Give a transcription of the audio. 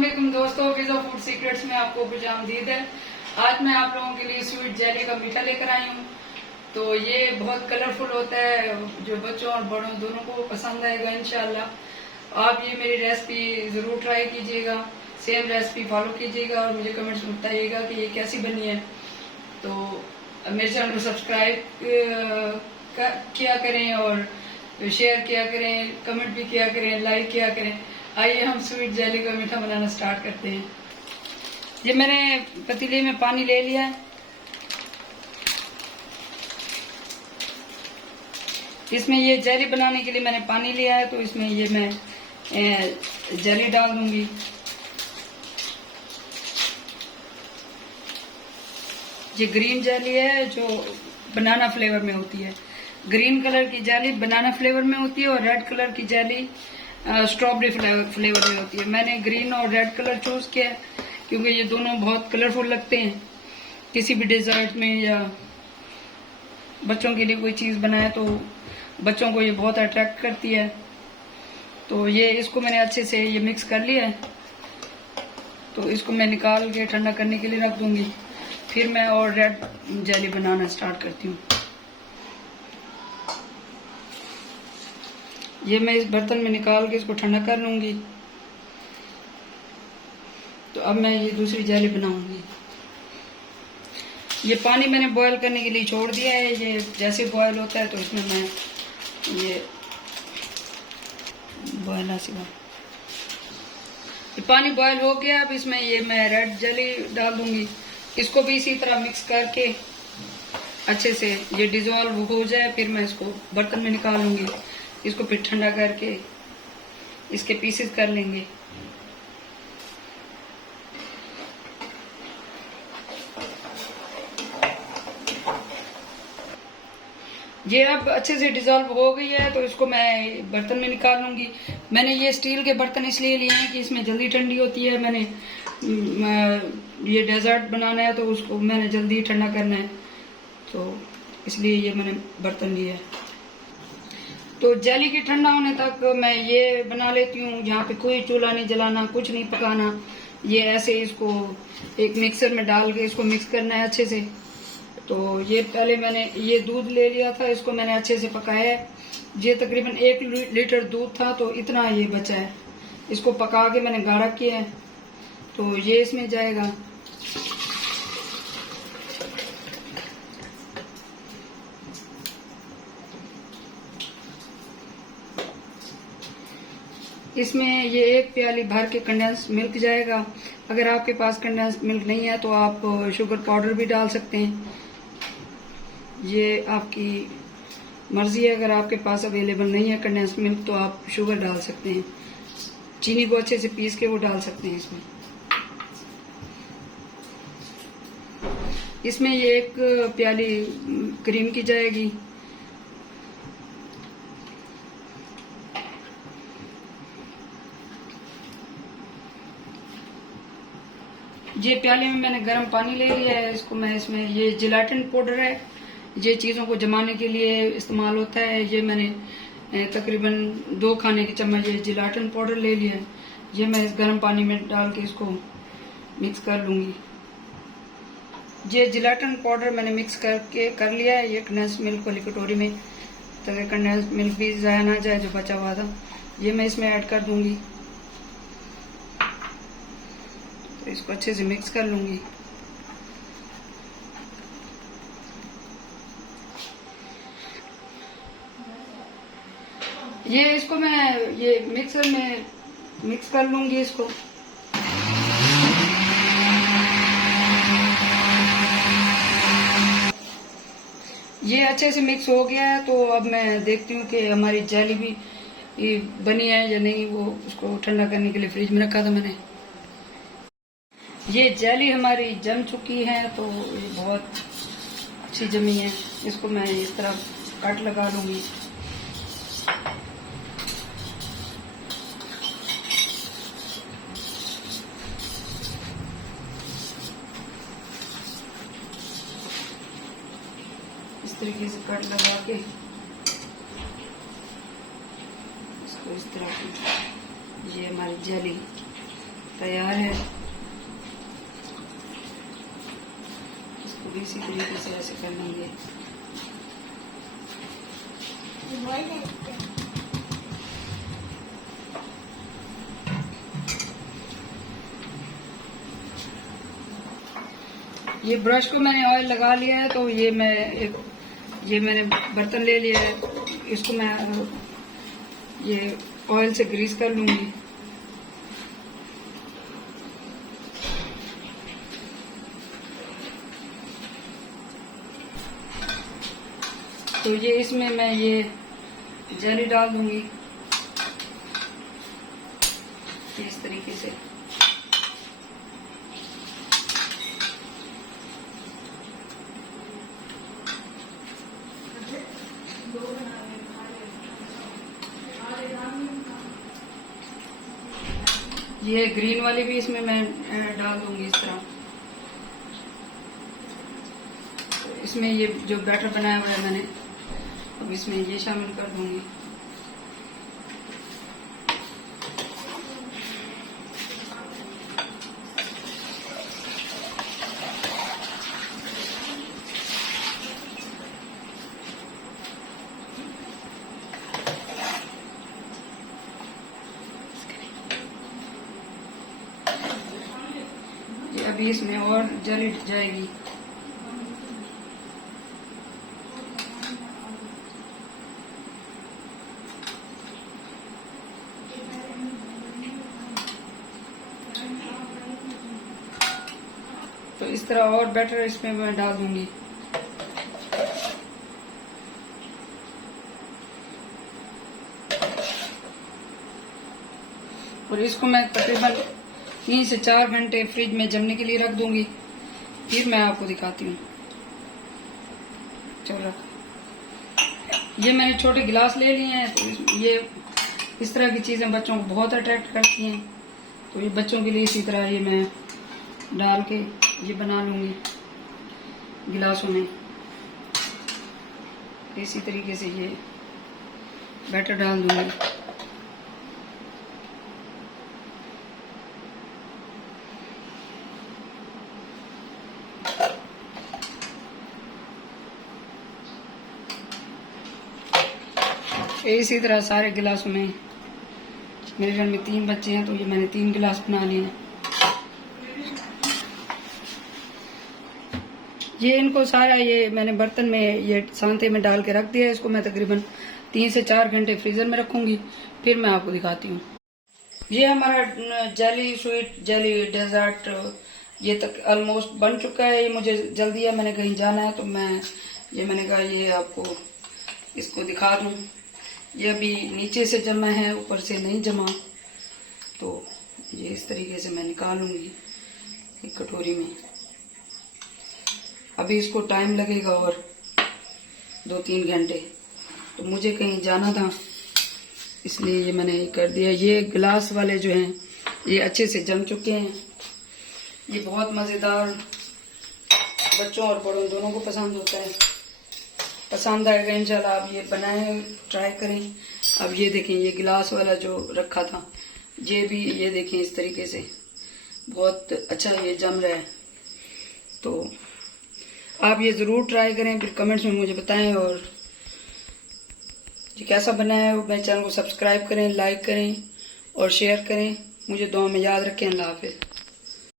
अस्सलाम दोस्तों, pizza food secrets में आपको खुशामदीद है। आज मैं आप लोगों के लिए स्वीट जेली का मीठा लेकर आई हूँ। तो ये बहुत कलरफुल होता है, जो बच्चों और बड़ों दोनों को पसंद आएगा इंशाल्लाह। आप ये मेरी रेसिपी ज़रूर ट्राई कीजिएगा, सेम रेसिपी फॉलो कीजिएगा और मुझे कमेंट्स में बताइएगा कि ये कैसी बनी है। तो मेरे चैनल को सब्सक्राइब किया करें और शेयर किया करें, कमेंट भी किया करें, लाइक किया करें। आइए हम स्वीट जेली का मीठा बनाना स्टार्ट करते हैं। ये मैंने पतीले में पानी ले लिया है। इसमें ये जेली बनाने के लिए मैंने पानी लिया है, तो इसमें ये मैं जेली डाल दूंगी। ये ग्रीन जेली है जो बनाना फ्लेवर में होती है। ग्रीन कलर की जेली बनाना फ्लेवर में होती है और रेड कलर की जेली स्ट्रॉबेरी फ्लेवर में होती है। मैंने ग्रीन और रेड कलर चूज किया है क्योंकि ये दोनों बहुत कलरफुल लगते हैं। किसी भी डेजर्ट में या बच्चों के लिए कोई चीज बनाए तो बच्चों को ये बहुत अट्रैक्ट करती है। तो ये इसको मैंने अच्छे से ये मिक्स कर लिया है, तो इसको मैं निकाल के ठंडा करने के लिए रख दूंगी। फिर मैं और रेड जेली बनाना स्टार्ट करती हूँ। ये मैं इस बर्तन में निकाल के इसको ठंडा कर लूंगी। तो अब मैं ये दूसरी जेली बनाऊंगी। ये पानी मैंने बॉईल करने के लिए छोड़ दिया है। ये जैसे बॉईल होता है तो इसमें मैं ये बॉयल ये पानी बॉईल हो गया। अब इसमें ये मैं रेड जेली डाल दूंगी। इसको भी इसी तरह मिक्स करके अच्छे से ये डिजोल्व हो जाए, फिर मैं इसको बर्तन में निकाल लूंगी। इसको फिर ठंडा करके इसके पीसेस कर लेंगे। ये अब अच्छे से डिजोल्व हो गई है, तो इसको मैं बर्तन में निकाल लूंगी। मैंने ये स्टील के बर्तन इसलिए लिए हैं कि इसमें जल्दी ठंडी होती है। मैंने ये डेजर्ट बनाना है तो उसको मैंने जल्दी ठंडा करना है, तो इसलिए ये मैंने बर्तन लिया है। तो जेली के ठंडा होने तक मैं ये बना लेती हूँ। यहाँ पे कोई चूल्हा नहीं जलाना, कुछ नहीं पकाना। ये ऐसे इसको एक मिक्सर में डाल के इसको मिक्स करना है अच्छे से। तो ये पहले मैंने ये दूध ले लिया था, इसको मैंने अच्छे से पकाया है। ये तकरीबन 1 लीटर दूध था, तो इतना ये बचा है। इसको पका के मैंने गाढ़ा किया है, तो ये इसमें जाएगा। इसमें ये 1 प्याली भर के कंडेंस मिल्क जाएगा। अगर आपके पास कंडेंस मिल्क नहीं है तो आप शुगर पाउडर भी डाल सकते हैं। ये आपकी मर्जी है। अगर आपके पास अवेलेबल नहीं है कंडेंस मिल्क तो आप शुगर डाल सकते हैं। चीनी को अच्छे से पीस के वो डाल सकते हैं इसमें। इसमें ये 1 प्याली क्रीम की जाएगी। ये प्याले में मैंने गर्म पानी ले लिया है। इसको मैं इसमें ये जिलेटिन पाउडर है, ये चीज़ों को जमाने के लिए इस्तेमाल होता है। ये मैंने तकरीबन 2 खाने के चम्मच ये जिलेटिन पाउडर ले लिया है। ये मैं इस गर्म पानी में डाल के इसको मिक्स कर लूंगी। ये जिलेटिन पाउडर मैंने मिक्स करके कर लिया है ये कंडेंस मिल्क वाली कटोरी में, ताकि कंडेंस मिल्क भी ज़ाया ना जाए जो बचा हुआ था। ये मैं इसमें ऐड कर दूंगी। तो इसको अच्छे से मिक्स कर लूंगी। ये इसको मैं ये मिक्सर में मिक्स कर लूंगी इसको। ये अच्छे से मिक्स हो गया है, तो अब मैं देखती हूँ कि हमारी जेली भी बनी है या नहीं। वो उसको ठंडा करने के लिए फ्रिज में रखा था मैंने। ये जेली हमारी जम चुकी है, तो ये बहुत अच्छी जमी है। इसको मैं इस तरह कट लगा लूंगी। इस तरीके से कट लगा के इसको इस तरह की ये हमारी जेली तैयार है। इसको भी इसी तरीके से ऐसे कर लेंगे। ये ब्रश को मैंने ऑयल लगा लिया है, तो ये मैंने बर्तन ले लिया है, इसको मैं ये ऑयल से ग्रीस कर लूंगी। तो ये इसमें मैं ये जेली डाल दूंगी इस तरीके से। ये ग्रीन वाली भी इसमें मैं डाल दूंगी इस तरह। तो इसमें ये जो बैटर बनाया हुआ है मैंने, अब इसमें ये शामिल कर दूंगी। अभी इसमें और जली जाएगी। तो इस तरह और बैटर इसमें मैं डाल दूंगी। और इसको मैं तकरीबन 3 से 4 घंटे फ्रिज में जमने के लिए रख दूंगी, फिर मैं आपको दिखाती हूँ। चलो, ये मैंने छोटे गिलास ले लिए हैं। तो ये इस तरह की चीजें बच्चों को बहुत अट्रैक्ट करती हैं, तो ये बच्चों के लिए इसी तरह ये मैं डाल के ये बना लूंगी गिलासों में। इसी तरीके से ये बैटर डाल दूंगी। इसी तरह सारे गिलासों में, मेरे घर में 3 बच्चे हैं, तो ये मैंने 3 गिलास बना लिए हैं। ये इनको सारा ये मैंने बर्तन में ये सांते में डाल के रख दिया है। इसको मैं तकरीबन 3 से 4 घंटे फ्रीजर में रखूंगी, फिर मैं आपको दिखाती हूँ। ये हमारा जेली स्वीट जेली डेजर्ट ये तक ऑलमोस्ट बन चुका है। ये मुझे जल्दी है, मैंने कहीं जाना है, तो मैंने कहा ये आपको इसको दिखा दूं। ये अभी नीचे से जमा है, ऊपर से नहीं जमा, तो ये इस तरीके से मैं निकालूंगी एक कटोरी में। अभी इसको टाइम लगेगा और 2-3 घंटे, तो मुझे कहीं जाना था, इसलिए ये मैंने कर दिया। ये गिलास वाले जो हैं ये अच्छे से जम चुके हैं। ये बहुत मज़ेदार, बच्चों और बड़ों दोनों को पसंद होता है। पसंद आएगा इंशाल्लाह। आप ये बनाएं, ट्राई करें। अब ये देखें, ये गिलास वाला जो रखा था ये भी, ये देखें इस तरीके से बहुत अच्छा ये जम रहा है। तो आप ये ज़रूर ट्राई करें, फिर कमेंट्स में मुझे बताएं और ये कैसा बना है। मेरे चैनल को सब्सक्राइब करें, लाइक करें और शेयर करें। मुझे दुआ में याद रखें। अल्लाह हाफिज़।